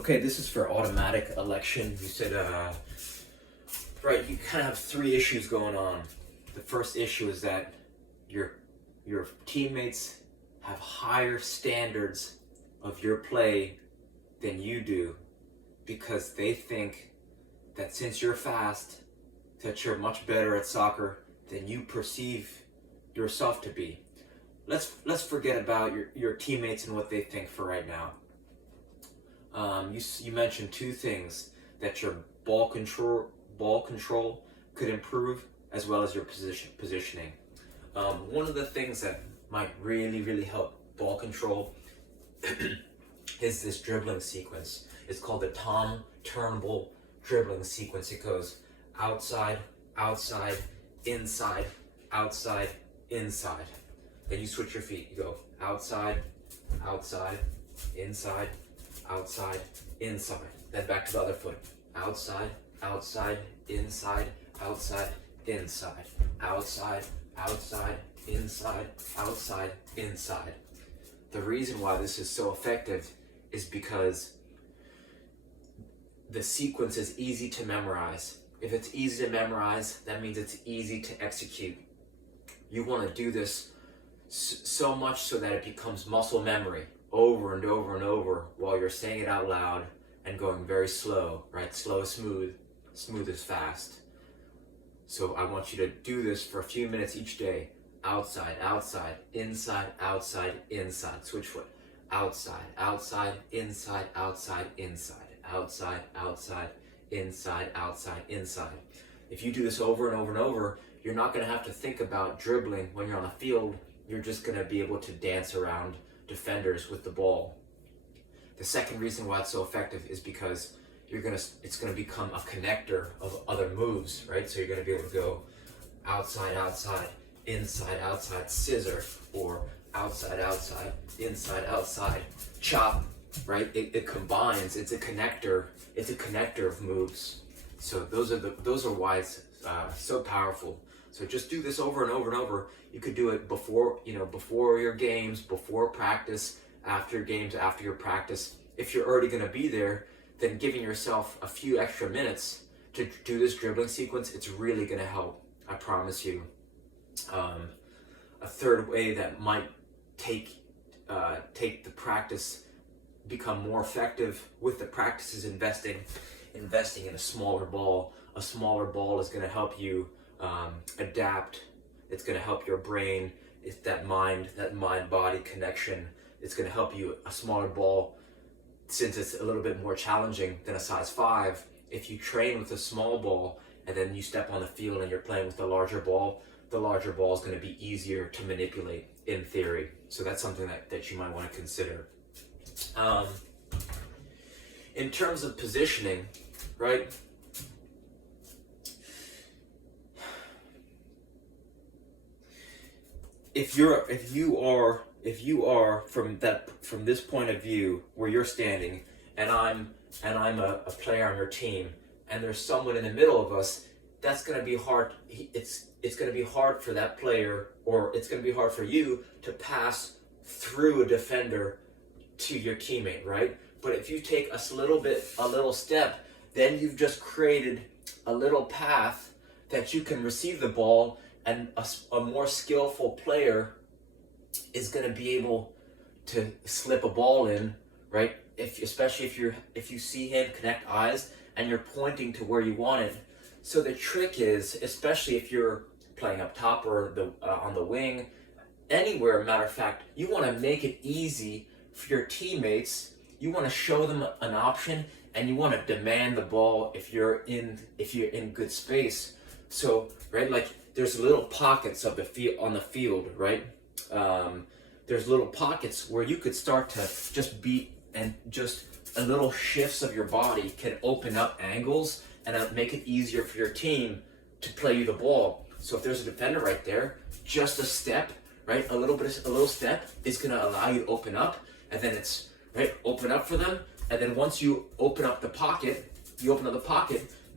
Okay, this is for automatic election. You said, right, you kind of have three issues going on. The first issue is that your teammates have higher standards of your play than you do because they think that since you're fast, that you're much better at soccer than you perceive yourself to be. Let's forget about your teammates and what they think for right now. You mentioned two things, that your ball control could improve, as well as your positioning. One of the things that might really help ball control is this dribbling sequence. It's called the Tom Turnbull dribbling sequence. It goes outside, outside, inside, outside, inside. Then you switch your feet. You go outside, outside, inside, outside, inside. Then back to the other foot. Outside, outside, inside, outside, inside. Outside, outside, inside, outside, inside. The reason why this is so effective is because the sequence is easy to memorize. If it's easy to memorize, that means it's easy to execute. You want to do this so much so that it becomes muscle memory over and over and over while you're saying it out loud and going very slow, right? Slow is smooth, smooth is fast. So I want you to do this for a few minutes each day. Outside, outside, inside, outside, inside. Switch foot. Outside, outside, inside, outside, inside. Outside, outside, inside, outside, inside. If you do this over and over and over, you're not going to have to think about dribbling when you're on the field. You're just going to be able to dance around defenders with the ball. The second reason why it's so effective is because it's going to become a connector of other moves, right? So you're going to be able to go outside, outside, inside, outside, scissor, or outside, outside, inside, outside, chop, right? It combines. It's a connector. It's a connector of moves. So those are why it's so powerful. So just do this over and over and over. You could do it before your games, before practice, after games, after your practice. If you're already going to be there, then giving yourself a few extra minutes to do this dribbling sequence, it's really going to help. I promise you. A third way that might take the practice, become more effective with the practice, is investing in a smaller ball. A smaller ball is going to help you adapt. It's going to help your brain. It's that mind-body connection. It's going to help you. A smaller ball, since it's a little bit more challenging than a size 5, if you train with a small ball and then you step on the field and you're playing with a larger ball, the larger ball is going to be easier to manipulate in theory. So that's something that you might want to consider. In terms of positioning, right? If you are from this point of view where you're standing, and I'm a player on your team, and there's someone in the middle of us, that's going to be hard. It's going to be hard for that player, or it's going to be hard for you to pass through a defender to your teammate, right? But if you take a little step, then you've just created a little path that you can receive the ball, and a more skillful player is going to be able to slip a ball in, right? Especially if you see him, connect eyes, and you're pointing to where you want it. So the trick is, especially if you're playing up top or on the wing, anywhere, matter of fact, you want to make it easy for your teammates. You want to show them an option, and you want to demand the ball if you're in good space. So, right, like there's little pockets of on the field, right? There's little pockets where you could start to just beat, and just a little shifts of your body can open up angles and make it easier for your team to play you the ball. So if there's a defender right there, just a step, right? A little step is going to allow you to open up, and then it's right, open up for them. And then once you open up the pocket,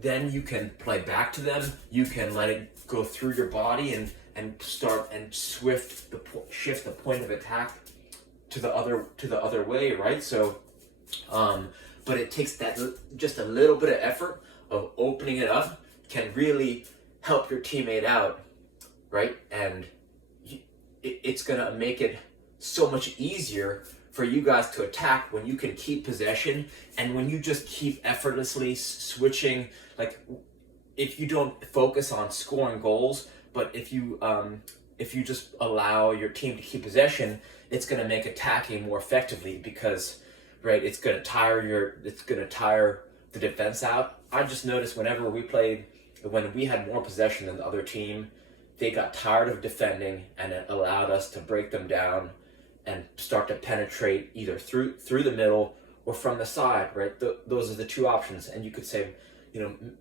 then you can play back to them. You can let it go through your body and start and shift the point of attack to the other way, right? So but it takes that just a little bit of effort of opening it up can really help your teammate out, right? And it's gonna make it so much easier for you guys to attack when you can keep possession and when you just keep effortlessly switching. Like, if you don't focus on scoring goals, but if you just allow your team to keep possession, it's going to make attacking more effectively, because, right, it's going to tire the defense out. I just noticed whenever when we had more possession than the other team, they got tired of defending, and it allowed us to break them down and start to penetrate either through the middle or from the side, right? Those are the two options. And you could say,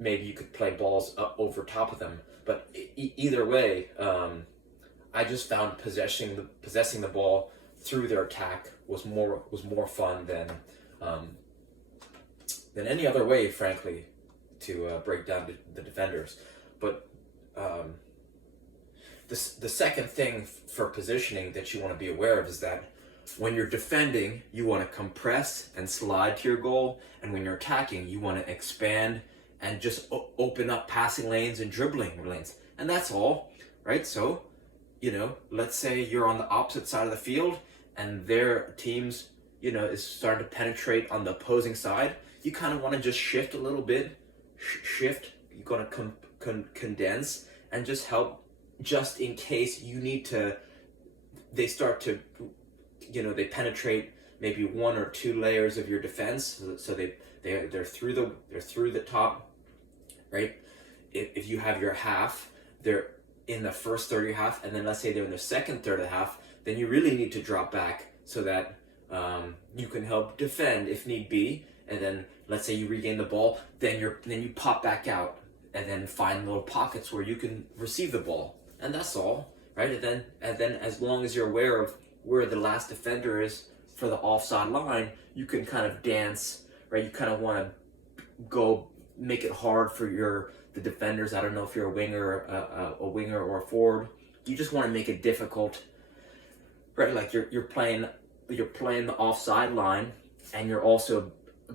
maybe you could play balls up over top of them. But either way, I just found possessing the ball through their attack was more fun than any other way, frankly, to break down the defenders. But the second thing for positioning that you want to be aware of is that when you're defending, you want to compress and slide to your goal, and when you're attacking, you want to expand and just open up passing lanes and dribbling lanes. And that's all, right? So, let's say you're on the opposite side of the field and their teams, is starting to penetrate on the opposing side. You kind of want to just shift a little bit, shift. You're going to condense and just help, just in case they start to, they penetrate maybe one or two layers of your defense. So they're through the top, right? If you have your half, they're in the first third of your half, and then let's say they're in the second third of the half, then you really need to drop back so that you can help defend if need be. And then let's say you regain the ball, then you pop back out and then find little pockets where you can receive the ball. And that's all, right? And then as long as you're aware of where the last defender is for the offside line, you can kind of dance, right? You kind of want to go make it hard for the defenders. I don't know if you're a winger or a forward. You just want to make it difficult, right? Like you're playing the offside line, and you're also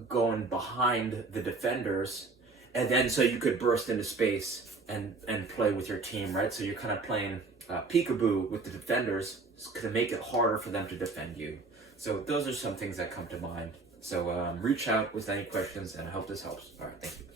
going behind the defenders, and then so you could burst into space and play with your team, right? So you're kind of playing peekaboo with the defenders to make it harder for them to defend you. So those are some things that come to mind. So reach out with any questions, and I hope this helps. All right, thank you.